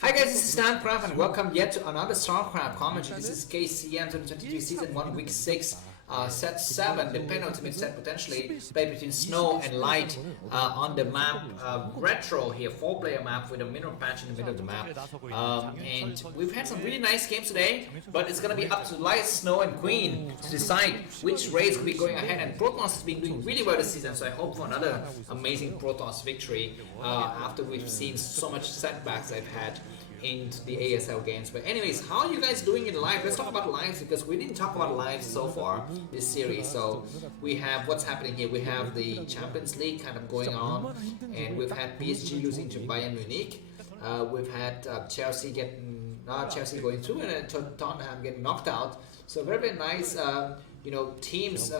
Hi guys, this is Starcraft and welcome yet to another Starcraft commentary. This is KCM 2023 Season 1 Week 6 Set 7, the penultimate set potentially played between Snow and Light on the map Retro here, 4-player map with a mineral patch in the middle of the map. And we've had some really nice games today, but it's going to be up to Light, Snow and Queen to decide which race will be going ahead. And Protoss has been doing really well this season, so I hope for another amazing Protoss victory after we've seen so much setbacks I've had in the ASL games. But anyways, how are you guys doing in live? Let's talk about lives, because we didn't talk about lives so far this series. So we have what's happening here. We have the Champions League kind of going on, and we've had PSG losing to Bayern Munich. We've had Chelsea going through, and Tottenham getting knocked out. So very nice teams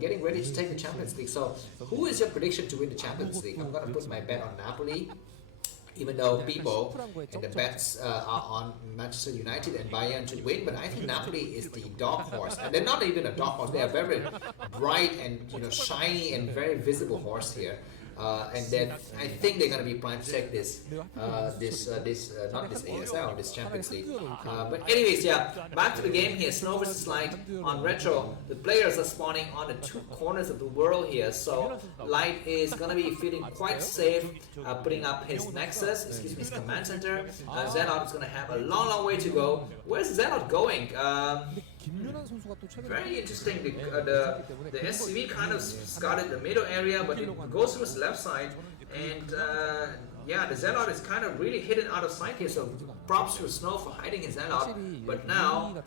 getting ready to take the Champions League. So who is your prediction to win the Champions League? I'm gonna put my bet on Napoli, even though people and the bets are on Manchester United and Bayern to win, but I think Napoli is the dog horse. And they're not even a dog horse, they are very bright and shiny and very visible horse here. And then I think they're going to be primed to take this ASL, this Champions League. But anyways, yeah, back to the game here. Snow versus Light on Retro. The players are spawning on the two corners of the world here. So Light is going to be feeling quite safe, putting up his Nexus, his command center. Zelle is going to have a long way to go. Where's Zelle going? Very interesting. The SCV kind of scouted the middle area, but it goes to his left side, and yeah, the Zealot is kind of really hidden out of sight here, so props to Snow for hiding his Zealot. But now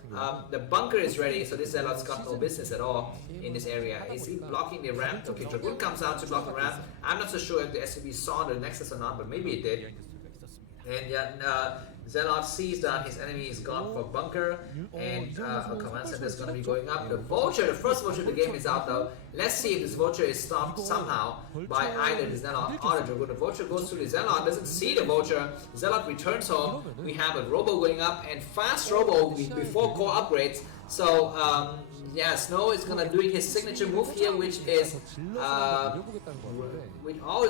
the bunker is ready, so this Zealot's got no business at all in this area. Is he blocking the ramp? Okay, Dragoon comes out to block the ramp. I'm not so sure if the SCV saw the Nexus or not, but maybe it did. And yeah, Zealot sees that his enemy is gone for bunker, and a command center is going to be going up. The first vulture of the game is out though. Let's see if this vulture is stopped somehow by either the Zealot or the Dragoon. The vulture goes through the Zealot, doesn't see the vulture. Zealot returns home. We have a robo going up, and fast robo before core upgrades. So yeah, Snow is gonna doing his signature move here, which is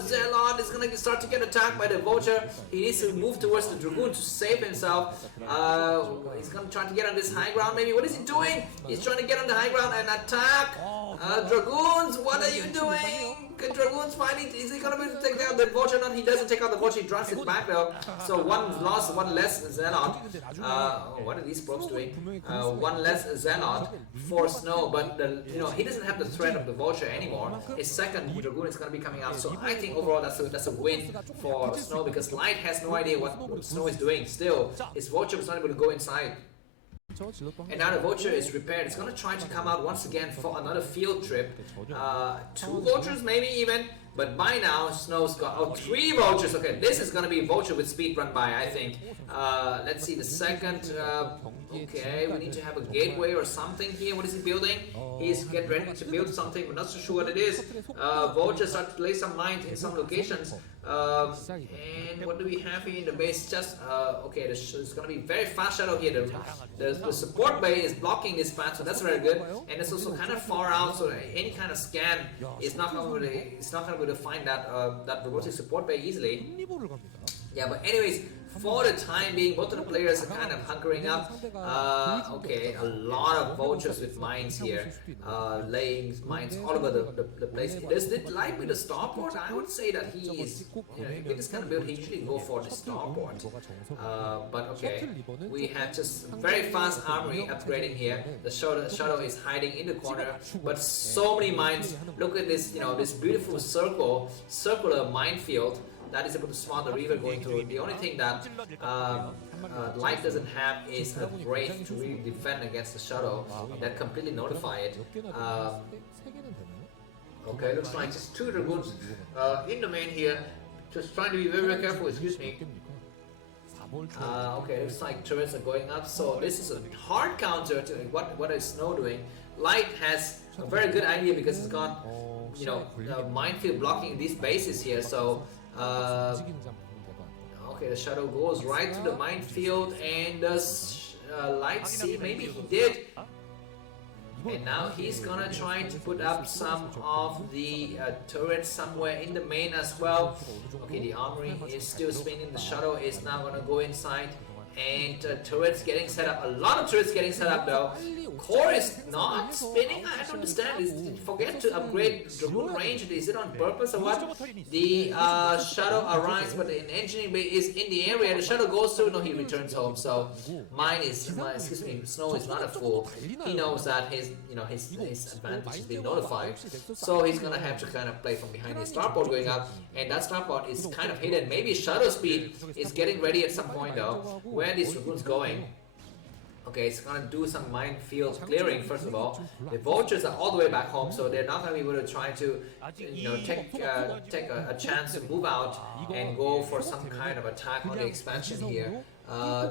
Zealot is gonna start to get attacked by the vulture. He needs to move towards the Dragoon to save himself. He's gonna try to get on this high ground. Maybe what is he doing? He's trying to get on the high ground and attack. Dragoons, what are you doing? Dragoons fighting. Is he gonna be able to take down the vulture? No, he doesn't take out the vulture. He drives it back though. So one loss, one less Zealot. What are these probes doing? One less Zealot for Snow, but he doesn't have the threat of the vulture anymore. His second Dragoon is gonna be coming out. So I think overall that's a win for Snow, because Light has no idea what Snow is doing. Still, his vulture was not able to go inside. And now the vulture is repaired. It's going to try to come out once again for another field trip. 2 vultures maybe even. But by now, Snow's got 3 vultures. Okay, this is going to be vulture with speed run by, I think. Let's see the second. Okay, we need to have a gateway or something here. What is he building? He's getting ready to build something. We're not so sure what it is. Vulture start to lay some mines in some locations. And what do we have here in the base? Just okay, it's going to be very fast shadow here. The support bay is blocking this path, so that's very good. And it's also kind of far out, so any kind of scan is not going to find that robotic support bay easily. Yeah, but anyways, for the time being, both of the players are kind of hunkering up. Okay, a lot of vultures with mines here, laying mines all over the place. Does it like with the starport? I would say that he is, with this kind of build, he usually go for the starport. But okay, we have just very fast armory upgrading here. The shadow is hiding in the corner, but so many mines. Look at this, this beautiful circular minefield that is able to spawn the river going through. The only thing that Light doesn't have is a brave to really defend against the shadow that completely nullify it. Okay, looks like just 2 Dragoons in the main here, just trying to be very careful, excuse me. Okay, looks like turrets are going up, so this is a hard counter to what is Snow doing. Light has a very good idea because it's got minefield blocking these bases here, so okay, the shadow goes right to the minefield, and does Light see? Maybe he did. And now he's gonna try to put up some of the turrets somewhere in the main as well. Okay, the armory is still spinning. The shuttle is now gonna go inside. And turrets getting set up. A lot of turrets getting set up though. Core is not spinning. I don't understand. Did you forget to upgrade Dragoon range? Is it on purpose or what? The shuttle arrives, but the engineering bay is in the area. The shuttle goes through. No, he returns home. So Snow is not a fool. He knows that his advantage is being notified. So he's gonna have to kind of play from behind his starport going up, and that starport is kind of hidden. Maybe shuttle speed is getting ready at some point though. Where are these Dragoons going? Okay, it's gonna do some minefield clearing first of all. The vultures are all the way back home, so they're not gonna be able to try to, take a chance to move out and go for some kind of attack on the expansion here.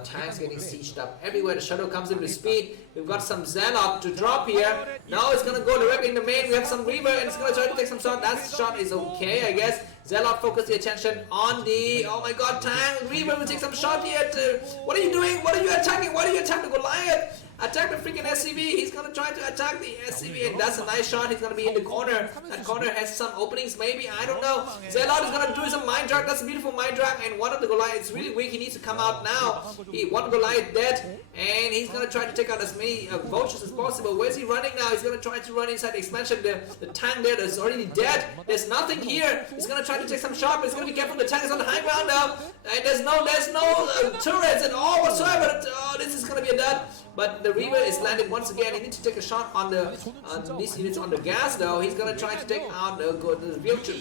Tanks getting sieged up everywhere. The shuttle comes in with speed. We've got some Zelle to drop here. Now it's gonna go directly in the main. We have some Reaver and it's gonna try to take some shot. That shot is okay, I guess. Zelle focus the attention on the, oh my god, tank. Reaver will take some shot here. What are you doing? What are you attacking? Why are you attacking Goliath? Attack the freaking SCV. He's gonna try to attack the SCV, and that's a nice shot. He's gonna be in the corner. That corner has some openings, maybe. I don't know. Zelle is gonna do some mind drag. That's a beautiful mind drag, and one of the Goliaths is really weak. He needs to come out now. One Goliath dead, and he's gonna try to take out as many vultures as possible. Where's he running now? He's gonna try to run inside the expansion. The tank there is already dead. There's nothing here. He's gonna try to take some shot, but he's gonna be careful. The tank is on the high ground now, and there's no turrets at all whatsoever. This is gonna be a dud. But the Reaver is landed once again. He needs to take a shot on these units on the gas though. He's gonna try to take out the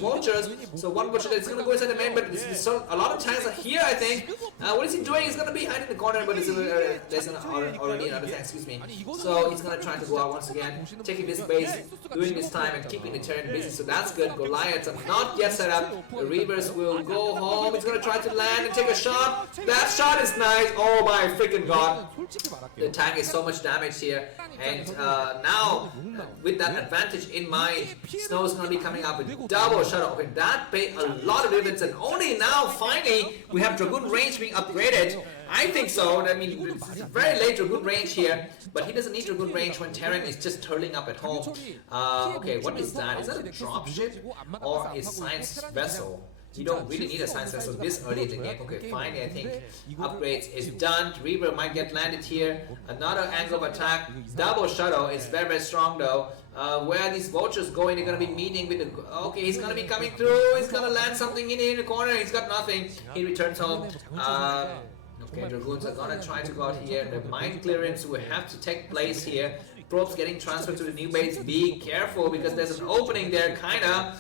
vultures. So one vulture is gonna go inside the main, but a lot of tanks are here, I think. What is he doing? He's gonna be hiding in the corner, but there's already another tank, excuse me. So he's gonna try to go out once again, taking this base, doing this time, and keeping the Terran busy. So that's good. Goliaths are not yet set up. The Reavers will go home. He's gonna try to land and take a shot. That shot is nice. Oh my freaking god. The tank is so much damage here, and now with that advantage in mind, Snow is going to be coming up with double shuttle. Okay, that paid a lot of dividends, and only now finally we have Dragoon range being upgraded. I think so. I mean, it's very late Dragoon range here, but he doesn't need Dragoon range when Terran is just turning up at home. Okay, what is that? Is that a dropship or a science vessel? You don't really need a science vessel this early in the game. Okay, finally I think upgrades is done. Reaver might get landed here. Another angle of attack. Double shuttle is very, very strong though. Where are these vultures going? They're going to be meeting with the... Okay, he's going to be coming through. He's going to land something in the corner. He's got nothing. He returns home. Okay, Dragoons are going to try to go out here. The mine clearance will have to take place here. Probes getting transferred to the new base. Be careful because there's an opening there, kinda.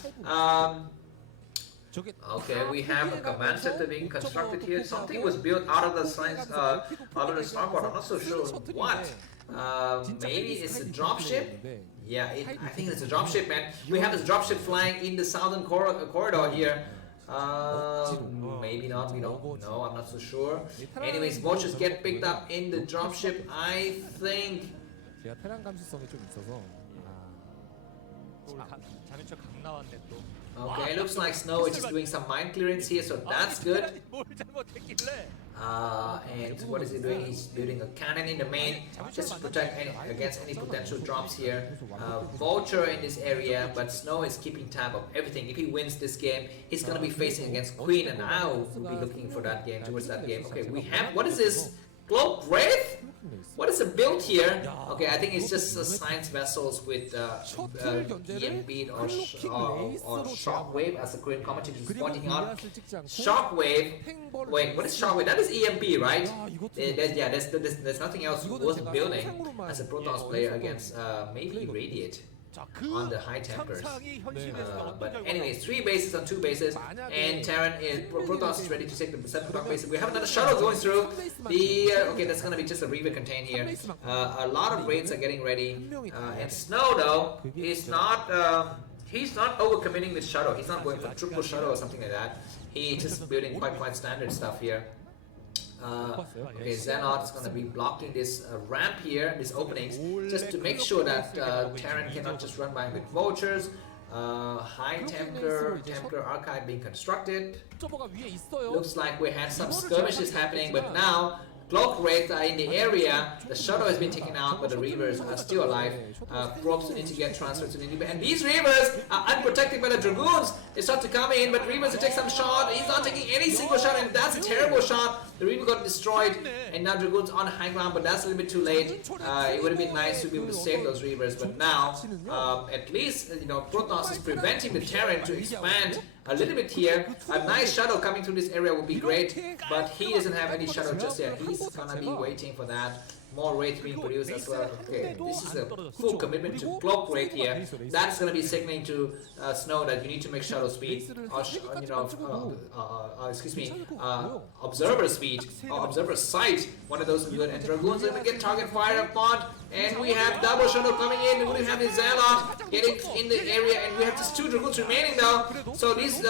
Okay, we have a command center being constructed here. Something was built out of the science, out of the starport. I'm not so sure what. Maybe it's a dropship. Yeah, I think it's a dropship, man. We have this dropship flying in the southern corridor here. Maybe not. We don't know. I'm not so sure. Anyways, vultures get picked up in the dropship. I think. Okay, looks like Snow is just doing some mine clearance here, so that's good. And what is he doing? He's building a cannon in the main just to protect against any potential drops here. Vulture in this area, but Snow is keeping tab of everything. If he wins this game, he's gonna be facing against Queen, and I will be looking for that game, towards that game. Okay, we have, what is this? Cloak Wraith? What is the build here? Okay, I think it's just science vessels with EMP or Shockwave, as the Korean commentator is pointing out. Shockwave. Wait, what is Shockwave? That is EMP, right? There's nothing else worth building as a Protoss player against maybe Radiate on the high tempers. But anyways, 3 bases on 2 bases, and Terran is Protoss is ready to take the 7 block bases. We have another shuttle going through. Okay, that's gonna be just a Reaver contain here. A lot of raids are getting ready, and Snow though is not. He's not overcommitting this shuttle. He's not going for triple shuttle or something like that. He's just building quite standard stuff here. Okay, Zelle is going to be blocking this ramp here, these openings, just to make sure that Terran cannot just run by with vultures. High Templar Archive being constructed. Looks like we had some skirmishes happening, but now Cloak Wraiths are in the area. The Shadow has been taken out, but the Reavers are still alive. Probes need to get transferred to the new base. And these Reavers are unprotected by the Dragoons. They start to come in, but Reavers will take some shot. He's not taking any single shot, and that's a terrible shot. The Reaver got destroyed, and now Dragoons on high ground, but that's a little bit too late. It would have been nice to be able to save those Reavers, but now, at least, Protoss is preventing the Terran to expand a little bit here. A nice Shadow coming through this area would be great, but he doesn't have any Shadow just yet. He's gonna be waiting for that. More Wraith being produced as well. Okay, this is a full commitment to Cloak Wraith here. That's going to be signaling to Snow that you need to make Shadow speed, or Observer speed, or Observer sight. One of those is good. And Dragoons are going to get target fire upon. And we have double Shadow coming in. We have the Zelle getting in the area, and we have just 2 Dragoons remaining though. So these.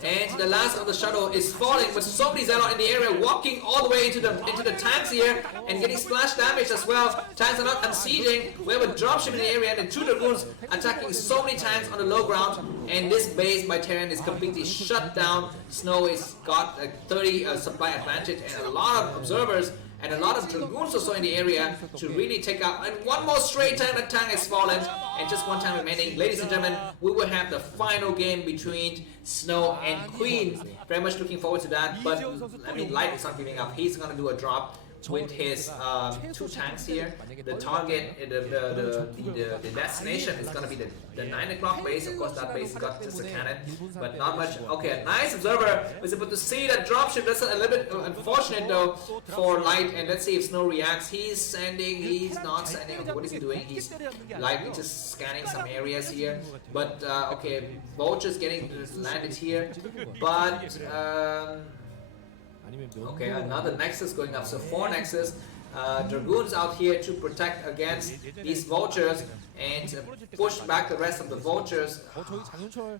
And the last of the Shadow is falling, but so many Zelle in the area, walking all the way into the tanks here and getting splash damage as well. Tanks are not unsieging. We have a dropship in the area and the 2 Dragoons attacking so many tanks on the low ground. And this base by Terran is completely shut down. Snow has got a 30 supply advantage and a lot of observers and a lot of Dragoons also in the area to really take out. And one more straight time the tank has fallen, and just 1 time remaining. Ladies and gentlemen, we will have the final game between Snow and Queen. Very much looking forward to that, but I mean, Light is not giving up. He's gonna do a drop with his 2 tanks here. The target, the destination is going to be the 9 o'clock base. Of course, that base got just a cannon, but not much. Okay, a nice Observer was able to see that dropship. That's a little bit unfortunate though for Light. And let's see if Snow reacts. He's sending, he's not sending. Okay, what is he doing? He's likely just scanning some areas here. But okay, Vulture's getting landed here, but. Okay, another Nexus going up, so 4 Nexus. Dragoons out here to protect against these Vultures and push back the rest of the Vultures.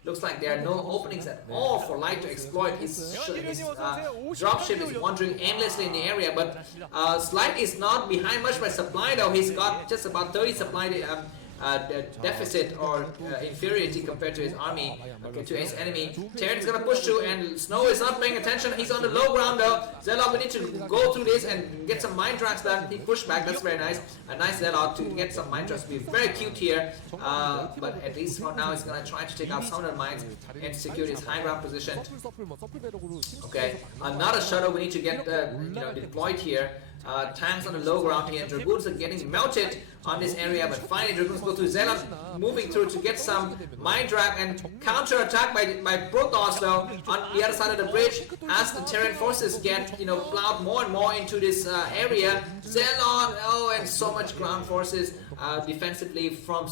Looks like there are no openings at all for Light to exploit. His dropship is wandering aimlessly in the area, but Slight is not behind much by supply though. He's got just about 30 supply deficit or inferiority compared to his army, okay, to his enemy. Terran is gonna push through, and Snow is not paying attention. He's on the low ground though. Zelle, we need to go through this and get some mine tracks done. He pushed back, that's very nice. A nice Zelle to get some mine tracks. Be very cute here, but at least for now he's gonna try to take out some of the mines and secure his high ground position. Okay, another Shadow we need to get deployed here. Tanks on the low ground here. Dragoons are getting melted on this area, but finally Dragoons go through. Zelle moving through to get some mine drag and counter attack by Protoss though on the other side of the bridge as the Terran forces get plowed more and more into this area. Zelle, and so much ground forces defensively from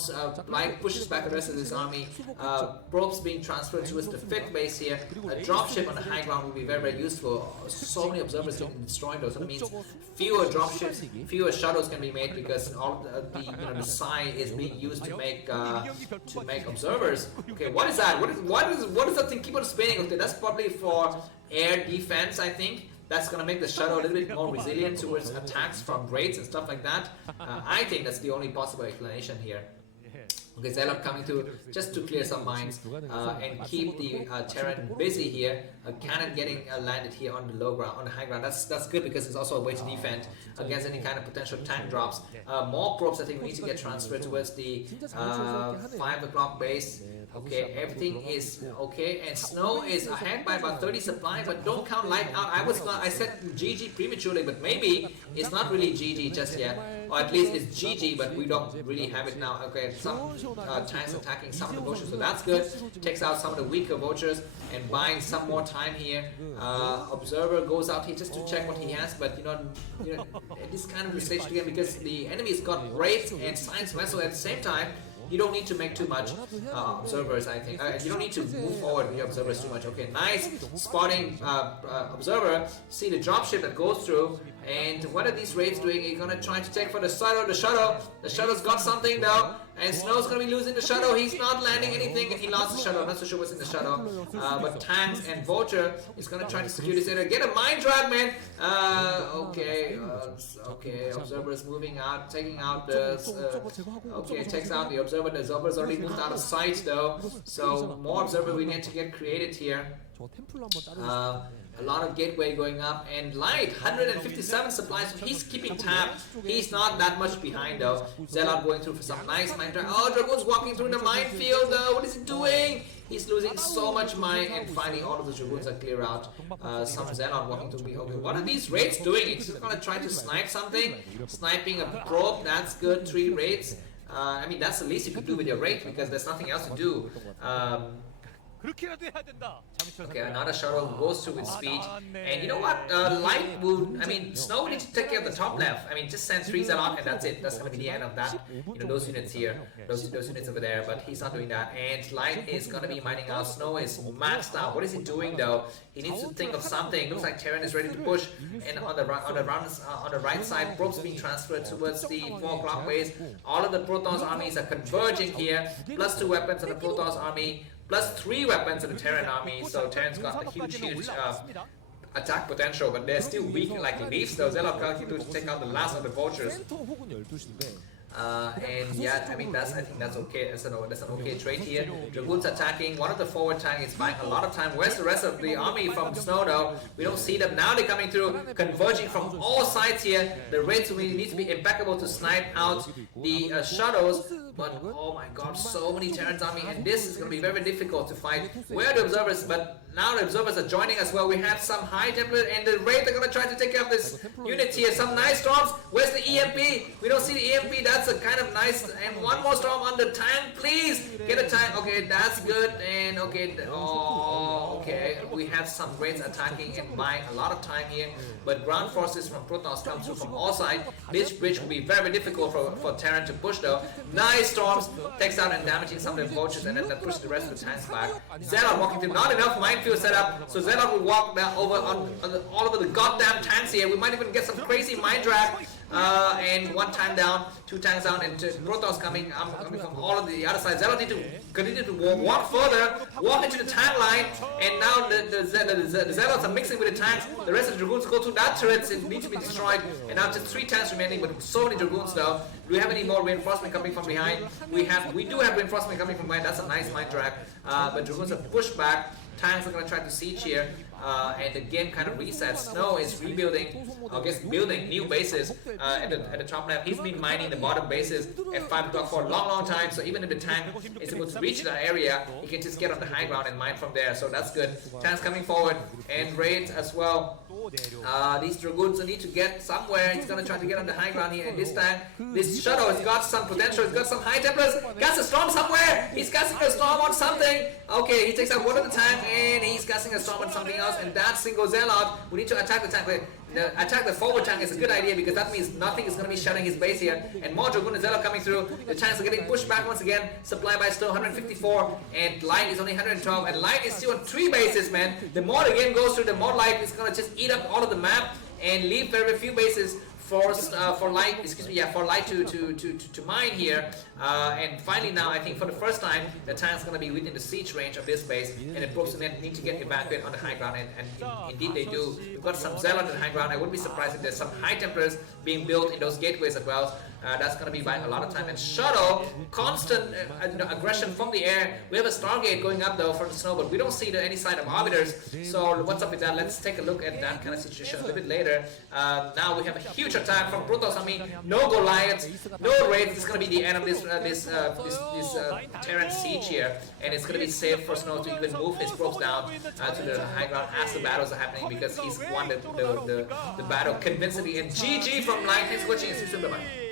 Light pushes back the rest of this army. Probes being transferred towards the 5th base here. A dropship on the high ground will be very, very useful. So many observers getting destroyed though, so that means fewer dropships, fewer Shadows can be made because all the psi is being used to make observers. Okay, what is that? What is that thing keep on spinning? Okay, that's probably for air defense, I think. That's gonna make the Shadow a little bit more resilient towards attacks from raids and stuff like that. I think that's the only possible explanation here. Okay, Zelle coming to just to clear some mines and keep the Terran busy here. A cannon getting landed here on the low ground, on the high ground. That's good because it's also a way to defend against any kind of potential tank drops. More probes I think we need to get transferred towards the 5 o'clock base. Okay, everything is okay, and Snow is ahead by about 30 supply, but don't count Light out. I said GG prematurely, but maybe it's not really GG just yet, or at least it's GG, but we don't really have it now. Okay, some tanks attacking some of the vultures, so that's good. Takes out some of the weaker vultures and buying some more time here. Observer goes out here just to check what he has, but at this kind of stage again, because the enemy's got Wraith and Science Vessel at the same time. You don't need to make too much observers, I think. You don't need to move forward with your observers too much. Okay, nice spotting observer. See the dropship that goes through. And what are these raids doing? You're gonna try to take for the Shadow. The Shadow's got something though. And Snow's gonna be losing the Shadow. He's not landing anything, and he lost the Shadow. I'm not so sure what's in the Shadow. But Tanks and Vulture is gonna try to secure this area. Get a mine drag, man. Okay. Observer's moving out, taking out the. Okay, takes out the Observer. The Observer's already moved out of sight though. So more Observer we need to get created here. A lot of gateway going up, and Light 157 supplies, so he's keeping tab. He's not that much behind though. Zelle going through for some nice mine track. Oh, Dragoon's walking through the minefield though. What is he doing? He's losing so much mine, and finally all of the Dragoons are clear out. Some Zelle walking through me. Okay, what are these raids doing? He's gonna try to snipe something. Sniping a probe, that's good. 3 raids. I mean, that's the least you could do with your raid because there's nothing else to do. Okay, another shuttle goes through with speed, and you know what? Light would, I mean, Snow will need to take care of the top left. I mean, just send 3 Zelle and that's it. That's gonna be the end of that. You know, those units here, those units over there. But he's not doing that, and Light is gonna be mining out. Snow is maxed out. What is he doing though? He needs to think of something. Looks like Terran is ready to push, and on the right side, probes being transferred towards the 4 o'clock ways. All of the Protoss armies are converging here. Plus 2 weapons on the Protoss army. Plus 3 weapons in the Terran army, so Terran's got a huge attack potential, but they're still weak like leaves, though. Zelle going to take out the last of the vultures. And yeah, I mean I think that's okay. That's an okay trade here. Dragoon's attacking. One of the forward tank is buying a lot of time. Where's the rest of the army from Snow though? We don't see them. Now they're coming through, converging from all sides here. The raids will need to be impeccable to snipe out the shuttles. But oh my god, so many Terran's army, and this is going to be very difficult to fight. Where are the observers? But now the observers are joining as well. We have some High Templar, and the raid are going to try to take care of this unit here. Some nice storms. Where's the EMP? We don't see the EMP. That's a kind of nice. And one more storm on the tank, please. Get a tank. Okay, that's good. And okay, oh, okay. We have some raids attacking and buying a lot of time here. But ground forces from Protoss come through from all sides. This bridge will be very difficult for Terran to push though. Nice storms, takes out and damaging some of the vultures, and then that pushes the rest of the tanks back. Zelle walking through, not enough minefield setup, so Zelle will walk down over all over the goddamn tanks here. We might even get some crazy mine drag. And 1 tank down, 2 tanks down, and Protoss coming from all of the other side. Zelle need to continue to walk further, walk into the tank line, and now the Zealots are mixing with the tanks. The rest of the Dragoons go to that turrets and need to be destroyed, and now just 3 tanks remaining, but so many Dragoons now. Do we have any more reinforcement coming from behind? We do have reinforcement coming from behind. That's a nice mine drag, but Dragoons are pushed back. Tanks are going to try to siege here, and the game kind of resets. Snow is rebuilding, I guess building new bases at the top left. He's been mining the bottom bases at 5 o'clock for a long time, so even if the tank is able to reach that area, he can just get on the high ground and mine from there, so that's good. Tanks coming forward, and raids as well. These Dragoons need to get somewhere. He's going to try to get on the high ground here, and this time, this shuttle has got some potential. It's got some High Templars. Cast a storm somewhere. He's casting a storm on something. Okay, he takes out one of the tank, and he's casting a storm on something else, and that single Zelle out. We need to attack the tank. Attack the forward tank is a good idea because that means nothing is going to be shutting his base here, and more Dragoon and Zelle coming through. The tanks are getting pushed back once again. Supply by still 154, and Light is only 112, and Light is still on 3 bases, man. The more the game goes through, the more Light is going to just eat up all of the map and leave very few bases for Light, for Light to mine here. And finally now, I think for the first time, the tank's going to be within the siege range of this base, and the probes need to get evacuated on the high ground, and indeed they do. We've got some Zelle on the high ground. I wouldn't be surprised if there's some High Templars being built in those gateways as well. That's going to be buying a lot of time. And shuttle, constant aggression from the air. We have a Stargate going up though for the Snow, but we don't see any sign of arbiters. So what's up with that? Let's take a look at that kind of situation a little bit later. Now we have a huge attack from Protoss. I mean, no Goliaths, no raids. It's going to be the end of this Terran siege here, and it's going to be safe for Snow to even move his probes down to the high ground as the battles are happening, because he's won the battle convincingly. And GG from Light. Thanks for watching, and see you soon. Bye-bye.